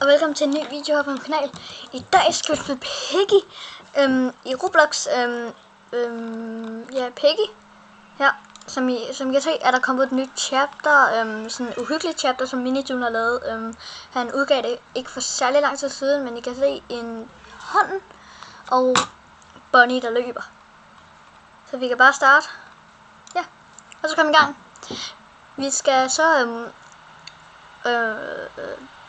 og velkommen til en ny video her på min kanal. I dag skal vi spille Peggy i Roblox. Peggy her. Som I kan se, er der kommet et nyt chapter, sådan et uhyggeligt chapter, som Minijun har lavet. Han udgav det ikke for særlig lang tid siden, men I kan se en hånd og Bonnie, der løber. Så vi kan bare starte. Ja, og så komme i gang. Vi skal så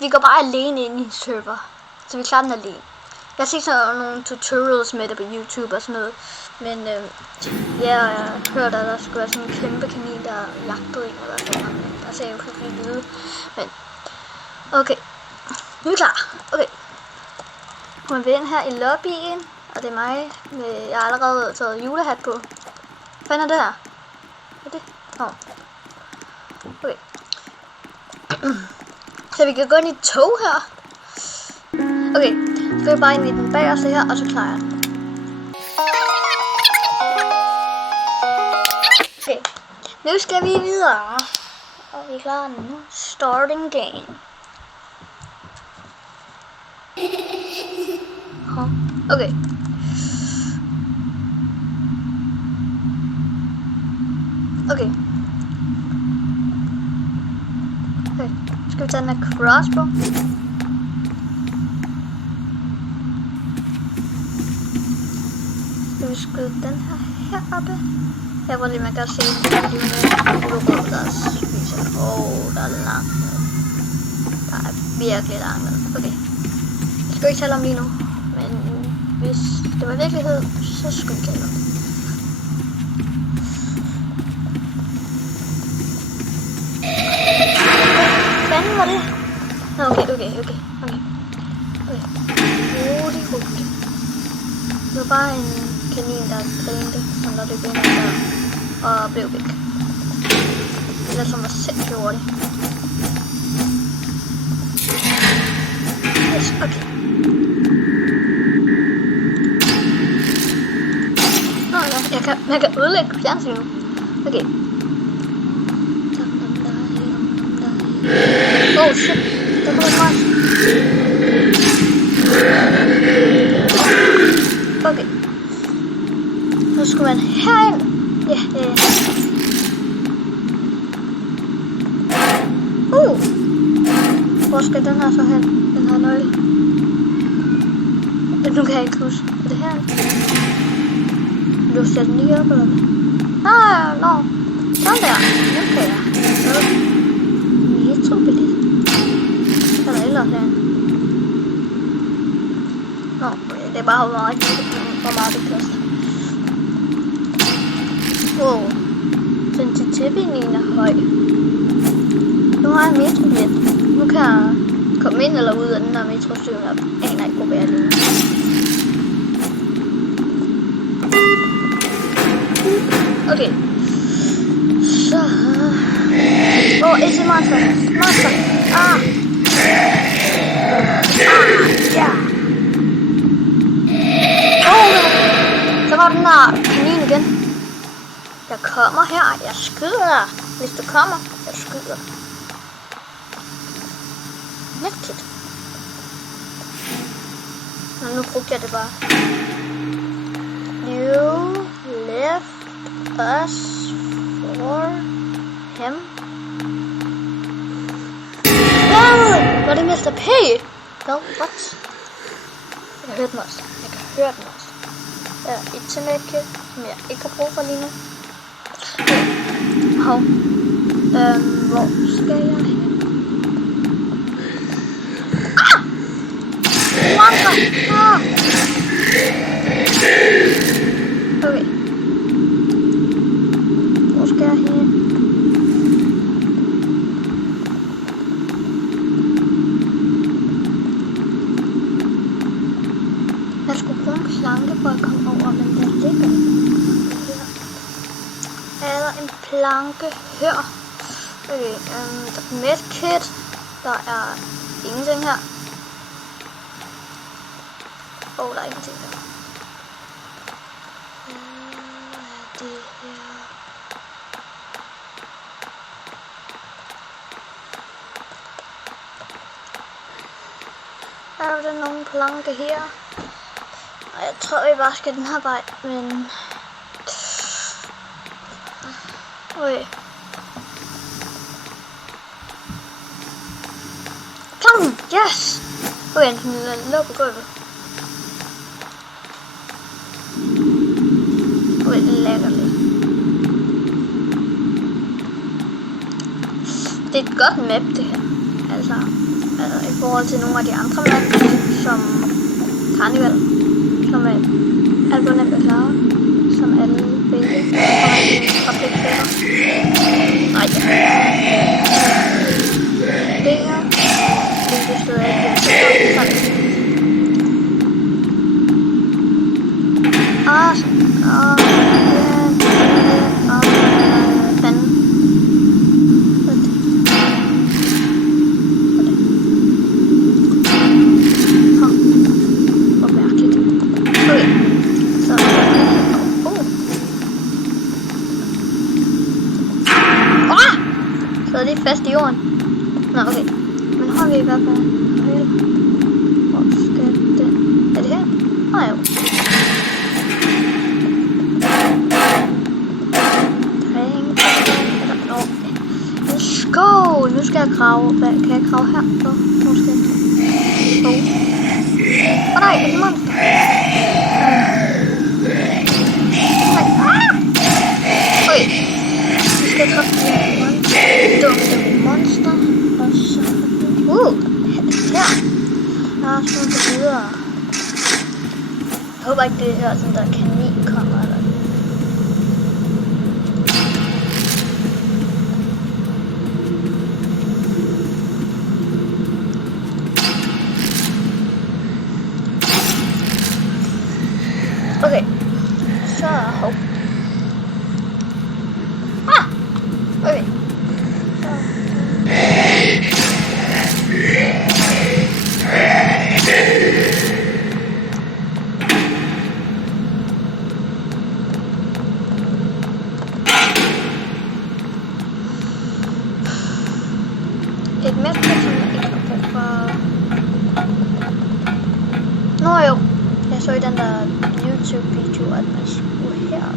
vi går bare alene ind i en server, så vi klarer den alene. Jeg har set sådan nogle tutorials med det på YouTube og sådan noget, men jeg har hørt, at der skulle være sådan en kæmpe kanin, der jagtede en eller sådan noget. Der ser jeg jo ikke vide, men okay, nu er vi klar. Okay, kommer vi ind her i lobbyen, og det er mig. Jeg har allerede taget julehat på. Hvad fanden er det her? Hvad er det? Okay. Så vi kan gå ind i et tog her. Okay, så går jeg bare ind i den bagerste her, og så klarer jeg den. Okay, nu skal vi videre. Og vi klarer den nu. Starting game. Okay. Okay. Okay, skal vi tage den her crossbow. Skal vi skyde den her heroppe? Her hvor man kan se en video med logo, der spiser. Der er langt ned. Der er virkelig langt ned. Okay. Jeg skal ikke tale om lige nu. Men hvis det var virkelighed, så skulle vi tale om det. Hvad var det? Nå, okay. Rolig. Det var bare en kanin, der grinte, som der løb ind der, og blev væk. Det var som var selv gjorde det. Yes, okay. Nå ja, jeg kan ødelægge fjernsynet. Okay. Oh shit, der kommer et monster. Okay. Nu skal man herind. Ja. Hvor skal den her så hen? Den her nøgle. Nu kan jeg ikke huske. Er det her? Du sætter den lige op eller hvad? Nå. Sådan der. Nu kan jeg. Metrobillet. Der er ellers derinde. Nå, det er bare hvor meget det koster. Wow. Sensitiviteten er høj. Nu har jeg metrobillet. Nu kan jeg komme ind eller ud af den der metrostation. Jeg aner ikke, hvor jeg er lige. Okay. Så... ikke monster. Ja. Så var den der kanin igen. Jeg kommer her. Jeg skyder. Hvis du kommer, jeg skyder. Nægtigt. Men nu brugte jeg det bare. You left us for him. Var det Mr. P? No, what? Jeg kan høre den også. Der er et internetkit, som jeg ikke har brug for lige nu. Hvor skal jeg hen? Okay. Hvor skal jeg hen? Jeg skulle bruge en planke for at komme over, men der ligger her. Er der en planke her? Okay, der er medkit. Der er ingenting her. Der er ingenting her. Det her. Er der nogle planker her? Og jeg tror, vi bare skal den her vej, men... Okay. Planken! Yes! Okay, den lå på gulvet. Okay, det lækker lidt. Det er et godt map, det her. Altså i forhold til nogle af de andre maps, som Carnival, som er alt for nemt at klare, som alle vælger, og det klæder. Nej. Det her, det stod jeg ikke. Fast i jorden. Nå, okay. Men har vi i hvert fald... Hvor skal det... Er det her? Nej, jo. Nå. En skål! Nu skal jeg grave... Hvad? Kan jeg grave her? Så, måske. Åh nej, det er monster. Okay. Vi skal træffe det monster. Dumme monster. Og så... her. Ja, så må vi videre. Jeg håber ikke, det er her, sådan der kanin kommer, eller... Okay. Så... hov. Okay. Et mærke, som jeg ikke har brug for. Nå jo, jeg så i den der YouTube-video, at man skulle herop.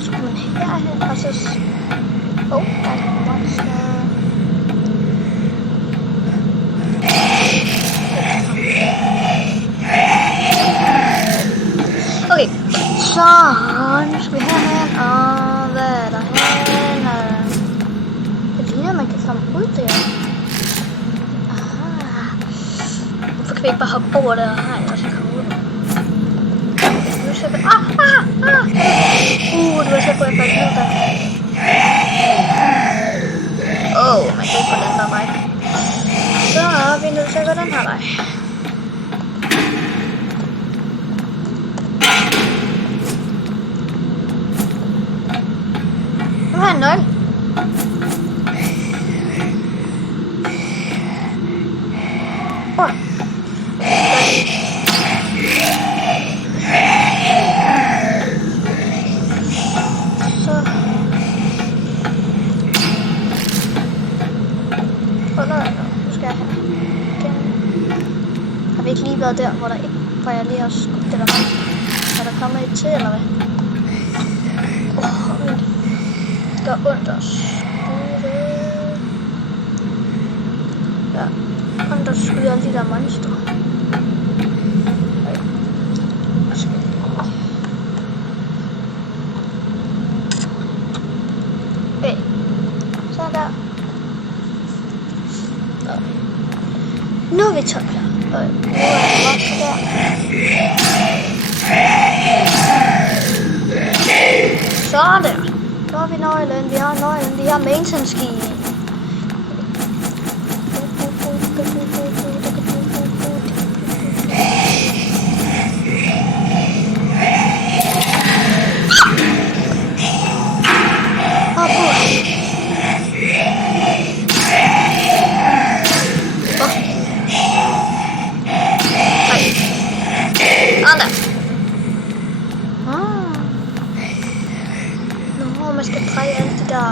Skulle man herhen, og så... der er et monster. Okay, så nu skal vi herhen, og hvad er der herhen? Det ligner, man kan komme ud der. Hvorfor kan vi ikke bare hoppe over der? Nej, jeg skal komme ud. Nu skal vi... det var så godt, at jeg faldt ned der. Man kan ikke gå den der vej. Så er vi nødt til at gå den her vej. Nu har jeg en nøgle. Har vi ikke lige været der, hvor jeg lige har skudt det der vand? Er der kommet et til, eller hvad? Det gør ondt at skudde. Ja, ondt at skyde alle de der monster. Okay, så der. Nu er vi topklar. Nu er jeg monster der. Så der. Så har vi nøglen. Vi har nøglen. Vi har maintenance key. Man skal dreje alle de der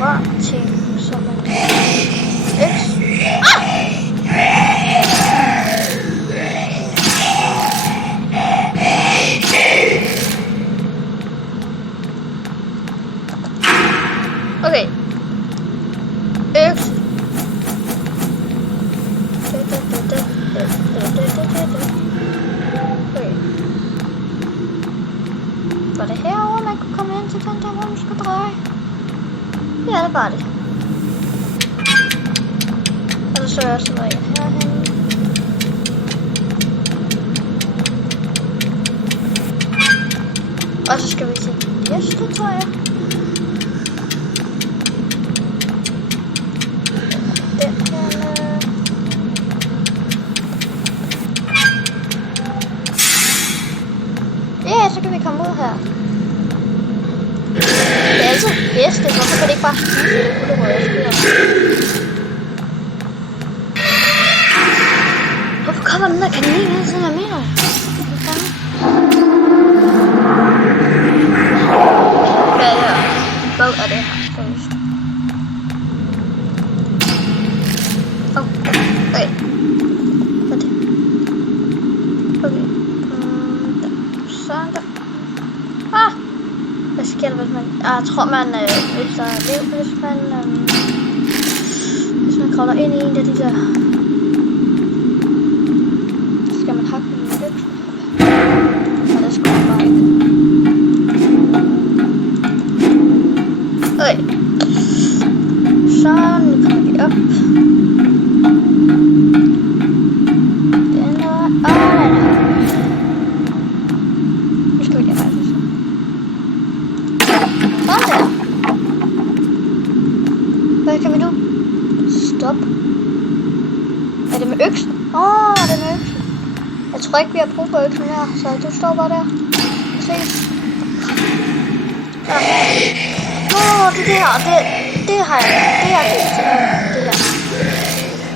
rør til Så man X. Ah! Okay. X. Okay. Var det herovre, man kunne komme ind til den der, hvor man skulle dreje? Ja, det var det. Og så står jeg også noget herhen. Og så skal vi til næste, tror jeg. Den her. Ja, så kan vi komme ud her. Det er altså heste, hvorfor kan det ikke bare spise det gulerød, jeg skyder? Hvorfor kommer den der kanin hele tiden af mener? Hvad er det her? Hvad er det her? Seriøst. Okay. Hvad er det? Okay. Sådan der. Ah! Hvad sker der, hvis man... Jeg tror, man mister liv, hvis man kravler ind i en af de der... Så skal man hakke med en økse. Og det skal man bare ikke. Okay. Så nu kommer vi op. Den der... den her. Nu skal vi lige rejse. Sådan der. Hvad kan vi nu? Stop. Er det med øksen? Det er med øksen. Jeg tror ikke, vi har brug for øksen her, så du står bare der. Ses. Ja. Det der. Det har jeg. Det er det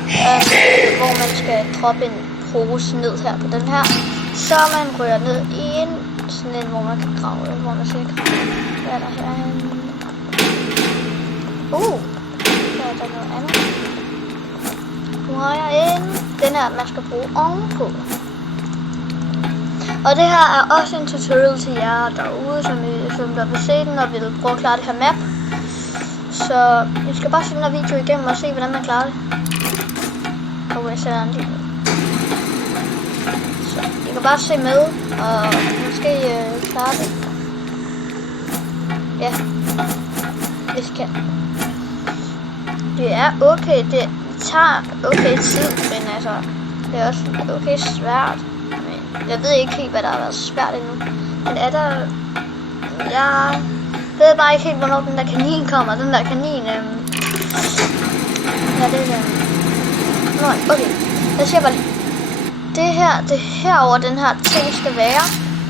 her. Hvor man skal droppe en pose ned her på den her. Så man rører ned i en sådan en, hvor man kan grave. Hvor man skal grave. Hvad er der herinde? Her er der noget andet. Nu har jeg en. Den her, man skal bruge ovenpå. Og det her er også en tutorial til jer derude, som der vil se den og vil prøve at klare det her map. Så I skal bare se den her video igennem og se, hvordan man klarer det. Og jeg sætter en lille. Så I kan bare se med og måske klare det. Ja, hvis I kan. Det er okay, det tager okay tid, men altså, det er også okay svært. Men jeg ved ikke helt, hvad der har været svært endnu. Men er der... Jeg ved bare ikke helt, hvornår den der kanin kommer. Den der kanin... Ja, det er... Nå, okay. Jeg siger bare lige. Det herover den her ting skal være,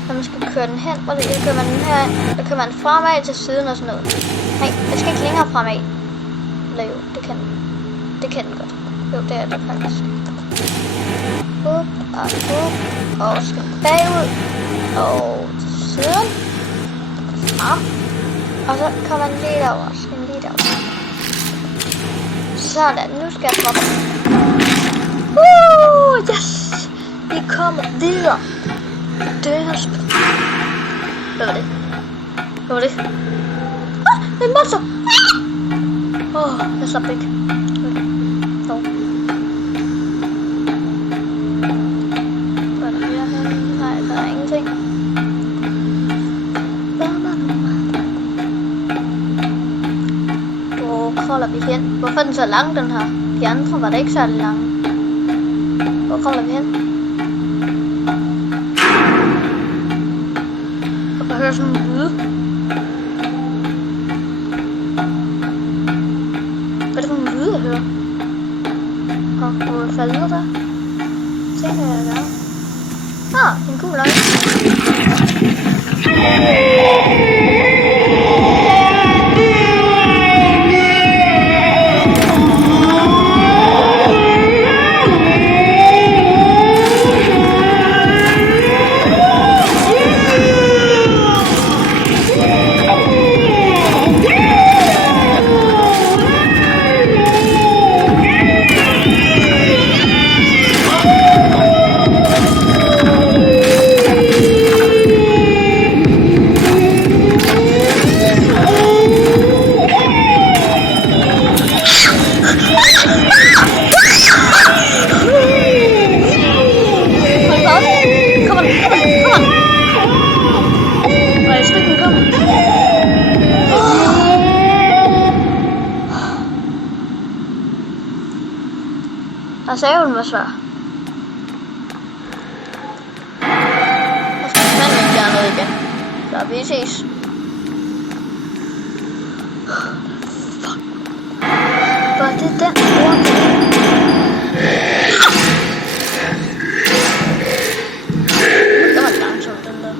når man skal køre den hen. Hvor det kører man den her... Der kører man fremad til siden og sådan noget. Nej, jeg skal ikke længere fremad. Eller jo, det kan den. Det kan den godt. Jo, det er det faktisk. Up og up. Og skal bagud. Og til siden. Frem. Og så kommer den lige derover. Skal den lige derover. Sådan, nu skal jeg droppe. Yes! Vi kommer videre. Det er spil. Hvad var det? Hvad var det? Det er en monster! Jeg slap ikke. Hvad er der her? Nej, der er ingenting. Hvor kravler vi hen? Hvorfor er den så lang, den her? De andre var da ikke særlig lange. Hvor kravler vi hen? Jeg kan høre sådan en lyd. Hvad er det for en lyd, jeg hører? Må jeg falde ned der? Se, hvad jeg gør. En gul løg. Jeg sagde jo, den var svær. Jeg skal fandme ikke gøre noget igen. Så vi ses. Fuck. Var det den store? Det var langsomt, den der.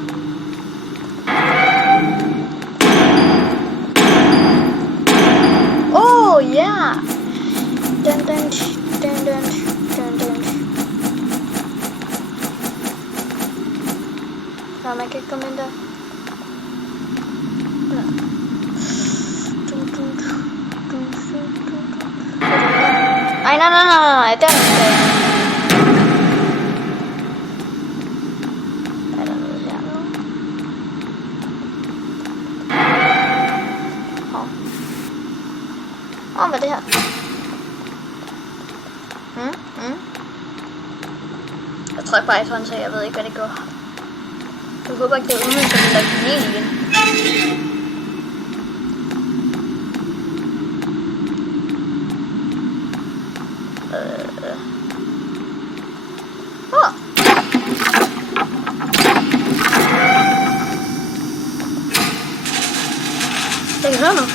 Oh, yeah! Dun, dun, dun, dun, dun, dun. Nå, man kan ikke komme ind der. Ja. Dun, dun, dun, dun, dun, dun. Ej, nej, der er noget. Er der noget her nu? Hvad er det her? Jeg trykker bare i så jeg ved ikke, hvad det går. Jeg håber ikke, det er uden for den der kanal igen. Jeg kan høre nu.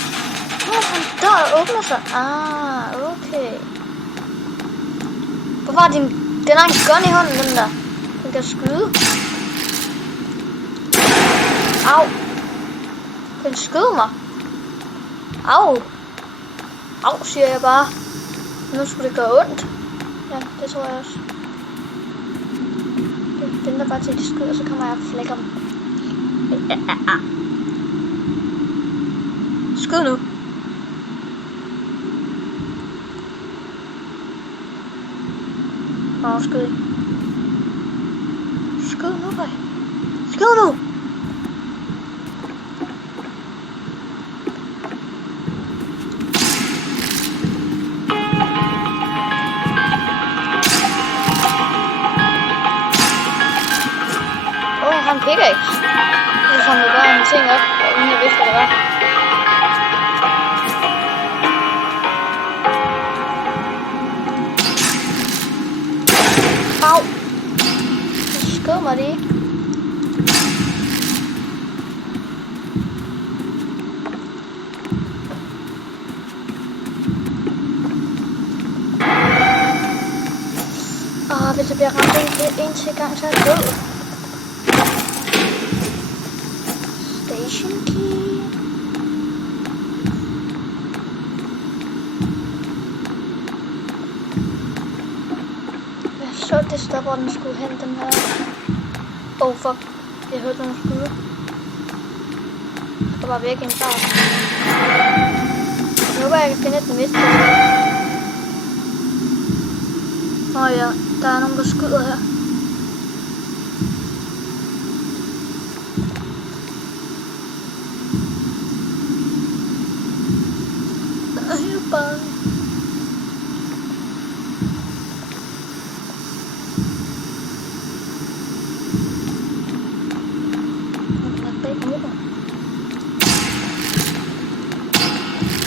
Der åbner sig. Ah, okay. Hvorfor har den har en gun i hånden, den der? Den kan skyde. Au. Den skyder mig. Au. Au, siger jeg bare. Nu skulle det gøre ondt. Ja, det tror jeg også. Den der bare til de skyder, så kommer jeg og flækker dem. Skyd nu. Skyd. Skyd nu, boy. Skyd nu! Han pikker ikke. Så samlede bare en ting op, uden jeg vidste, hvad det var. Au! Det skød mig lige. Hvis jeg bliver ramt en til gang, så er jeg død. Station key. Jeg så det sted, hvor den skulle hen, den her. Oh fuck, jeg hørte den skyde. Jeg skal bare væk i en fart. Jeg håber, jeg kan finde den miste. Åh ja, der er nogen, der skyder her.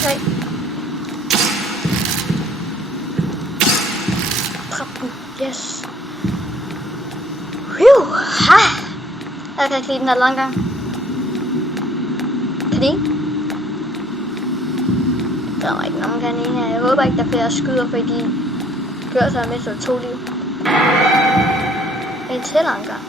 Nej. Trappen. Yes. Whew. Ha. Jeg kan ikke lide den her langgang. Kanin. Der var ikke nogen kanin her. Jeg håber ikke, der er flere skyder, fordi de gør sig med så 2 liv. En til langgang.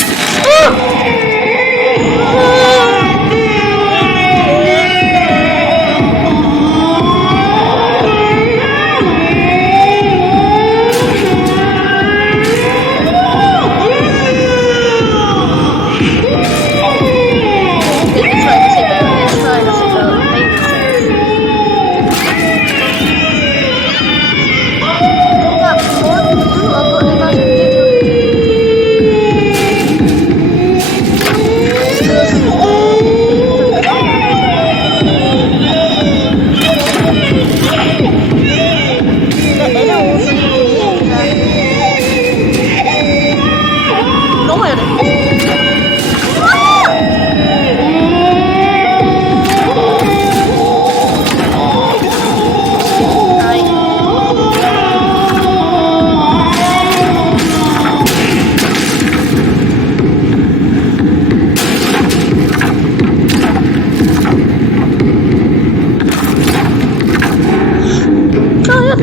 shit.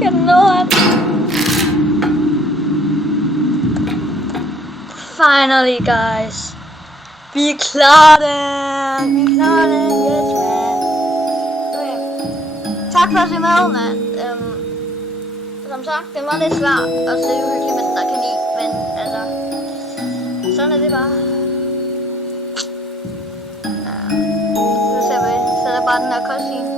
Cannot. Finally, guys. Vi klarer det. Vi klarer det. Yes, man. Okay. Tak for at se med, mand. Som sagt, det var lidt svært, og så er det uhyggeligt med den der kanin, men altså, sådan er det bare. Ja. Så ser vi, så er der bare den her cutscene.